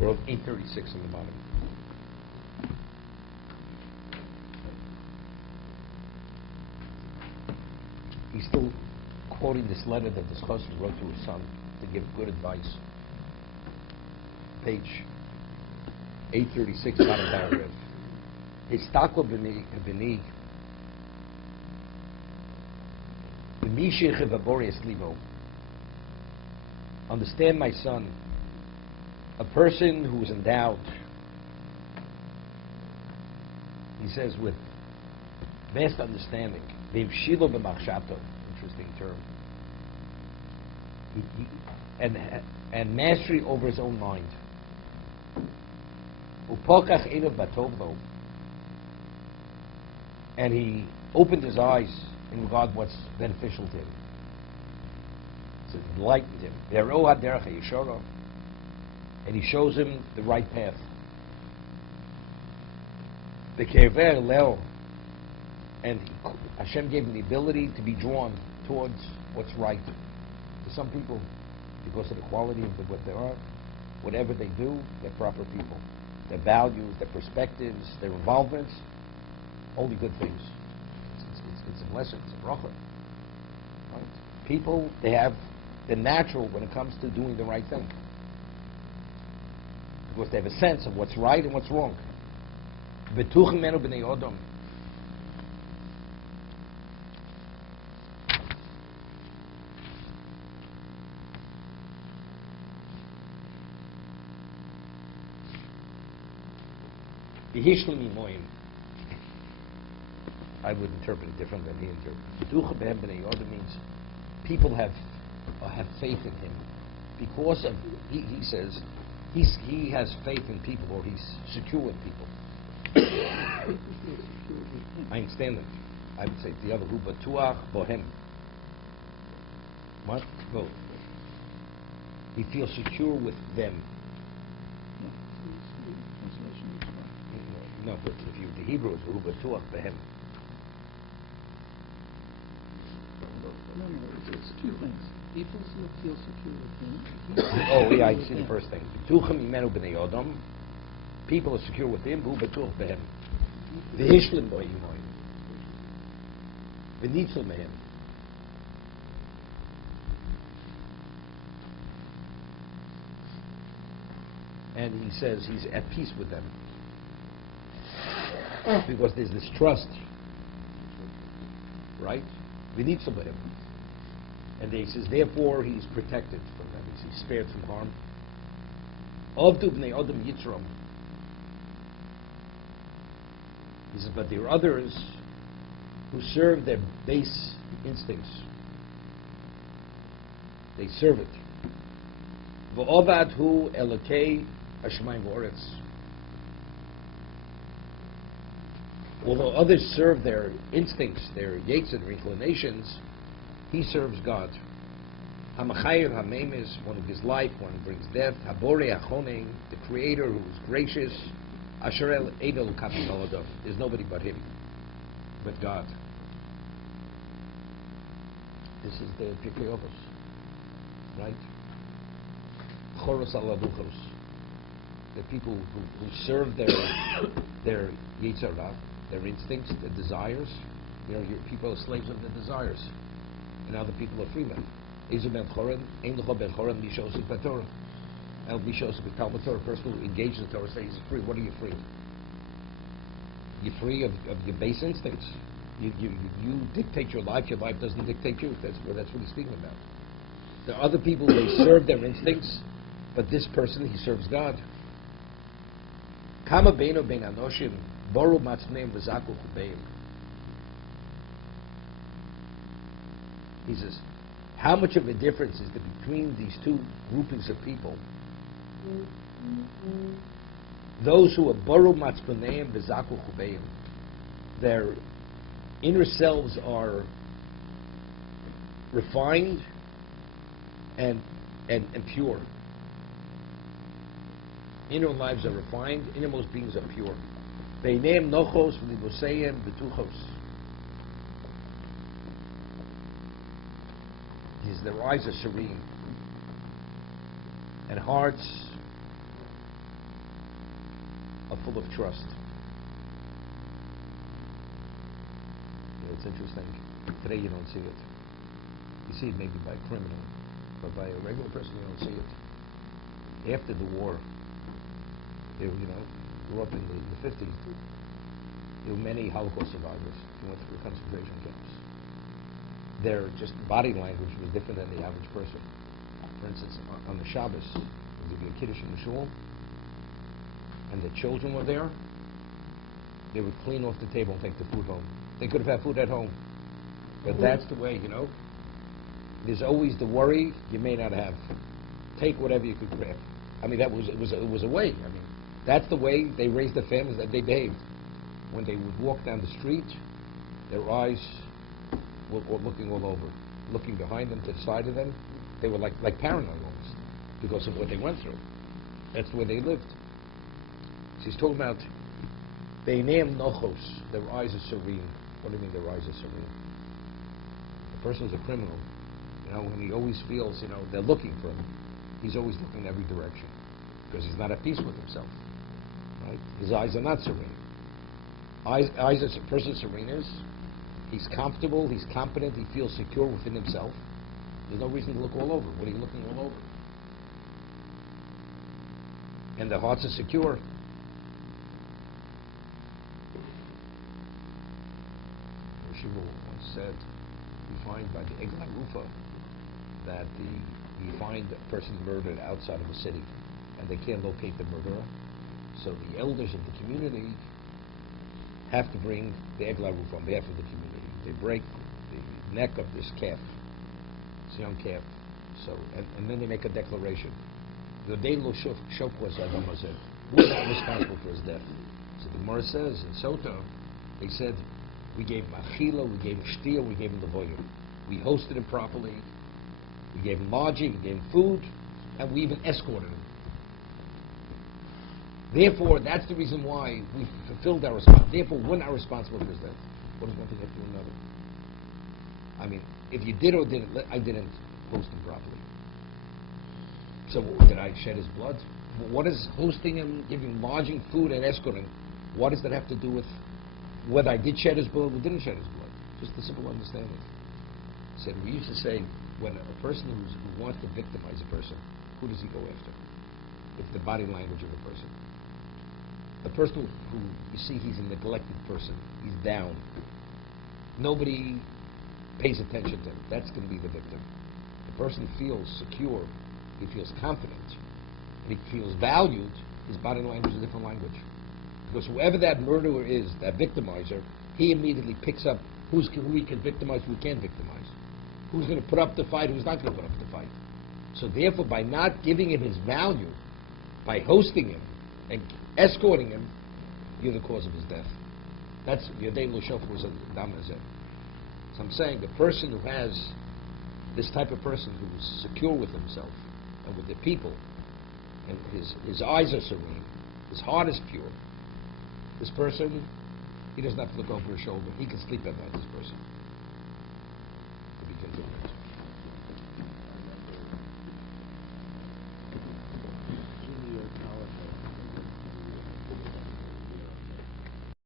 We're on 836 on the bottom. He's still quoting this letter that the Saragossa wrote to his son to give good advice. Page 836, bottom paragraph. Histakol b'ni b'mishich v'aborias libo. Understand, my son, a person who is endowed, he says, with vast understanding, v'imshilo b'machshato, interesting term, and mastery over his own mind. Upokach einav batovlo, and he opened his eyes in regard what's beneficial to him. So it enlightened him. And he shows him the right path. And Hashem gave him the ability to be drawn towards what's right. To some people, because of the quality of what they are, whatever they do, they're proper people. Their values, their perspectives, their involvements, only good things. It's a blessing, it's a bracha. Right? People, they're natural when it comes to doing the right thing. Because they have a sense of what's right and what's wrong. Betuchim menu b'nei Odom. I would interpret it different than he interpreted. Means people have faith in him because of he says he has faith in people, or he's secure with people. I understand that. I would say the other who batuach bohem. What? Both. He feels secure with them. No, but if you the Hebrew is who batuach bohem. No, it's two things. People feel secure with him. Oh, yeah, I see the first thing. Betuchim imenu b'nei Odom. People are secure with him. Who batuach b'hem. V'hishlim bo imoim. V'nitzul mehem. And he says he's at peace with them. Because there's this trust. Right? V'nitzul mehem. And he says, therefore, he's protected from them. He's spared from harm. Avdu b'nei Odom yitrom. He says, but there are others who serve their base instincts. They serve it. V'ovad hu elokei hashemayim v'oretz. Although others serve their instincts, their yates and inclinations, he serves God. Hamachayev Hamem is one who gives life, one who brings death. Habore Achoning, the Creator who is gracious. Asher El Evel Kapinolodov. There's nobody but him, but God. This is the Pekayovos, right? Choros Alavuchos. The people who serve their Yitzhara, their instincts, their desires. You know, people are slaves of their desires. And other people are free men. Ezu ben choran, ein lecho ben choran, mishosik b'Torah. And mishosik b'Torah, a person who engages in the Torah says he's free. What are you free? You're free of your base instincts. You dictate your life doesn't dictate you. That's what he's speaking about. There are other people who serve their instincts, but this person, he serves God. Kama beino ben anoshim, boru matzneim v'zaku chubeim. He says, how much of a difference is there between these two groupings of people? Those who are boru matzneim v'zaku chubeim, their inner selves are refined and pure. Inner lives are refined, innermost beings are pure. Beineim nochos v'liboseim betuchos. Their eyes are serene, and hearts full of trust. It's interesting. Today you don't see it. You see it maybe by a criminal, but by a regular person you don't see it. After the war, there, grew up in the 50s, there were many Holocaust survivors who went through concentration camps. Their just body language was different than the average person. For instance, on the Shabbos, there would be a kiddush in the shul, and the children were there. They would clean off the table and take the food home. They could have had food at home, but that's the way, There's always the worry you may not have. Take whatever you could grab. I mean, it was a way. I mean, that's the way they raised their families, that they behaved. When they would walk down the street, their eyes were looking all over, looking behind them, to the side of them. They were like paranoid almost, because of what they went through. That's where they lived. So he's talking about Beinam Nochos, their eyes are serene. What do you mean their eyes are serene? The person who's a criminal, when he always feels, they're looking for him, he's always looking in every direction, because he's not at peace with himself. Right? His eyes are not serene. Eyes as a person serene is, he's comfortable, he's competent, he feels secure within himself. There's no reason to look all over. What are you looking all over? And the hearts are secure. Shiva once said, we find by the Egla Rufa that you find a person murdered outside of a city, and they can't locate the murderer. So the elders of the community have to bring the Egla Rufa on behalf of the community. They break the neck of this calf, this young calf. So, and then they make a declaration. Who's not responsible for his death? So the Gemara says in Soto, they said, we gave him achila, we gave him shtia, we gave him levoyim. We hosted him properly, we gave him lodging, we gave him food, and we even escorted him. Therefore, that's the reason why we fulfilled our responsibility. Therefore, we're not responsible for his death. What does one thing have to do with another? I mean, if you did or didn't, I didn't host him properly. So did I shed his blood? What is hosting him, giving lodging, food, and escorting, what does that have to do with whether I did shed his blood or didn't shed his blood? Just a simple understanding. Said we used to say, when a person who wants to victimize a person, who does he go after? It's the body language of a person. The person who you see, he's a neglected person. He's down. Nobody pays attention to him. That's going to be the victim. The person feels secure, he feels confident, and he feels valued. His body language is a different language. Because whoever that murderer is, that victimizer, he immediately picks up who he can victimize, who he can't victimize. Who's going to put up the fight, who's not going to put up the fight. So therefore, by not giving him his value, by hosting him and escorting him, you're the cause of his death. That's Yodei L'Shof was a damazeh. So I'm saying the person who has this type of person who is secure with himself and with the people, and his eyes are serene, his heart is pure, this person, he doesn't have to look over his shoulder. He can sleep at night, this person. To be continued.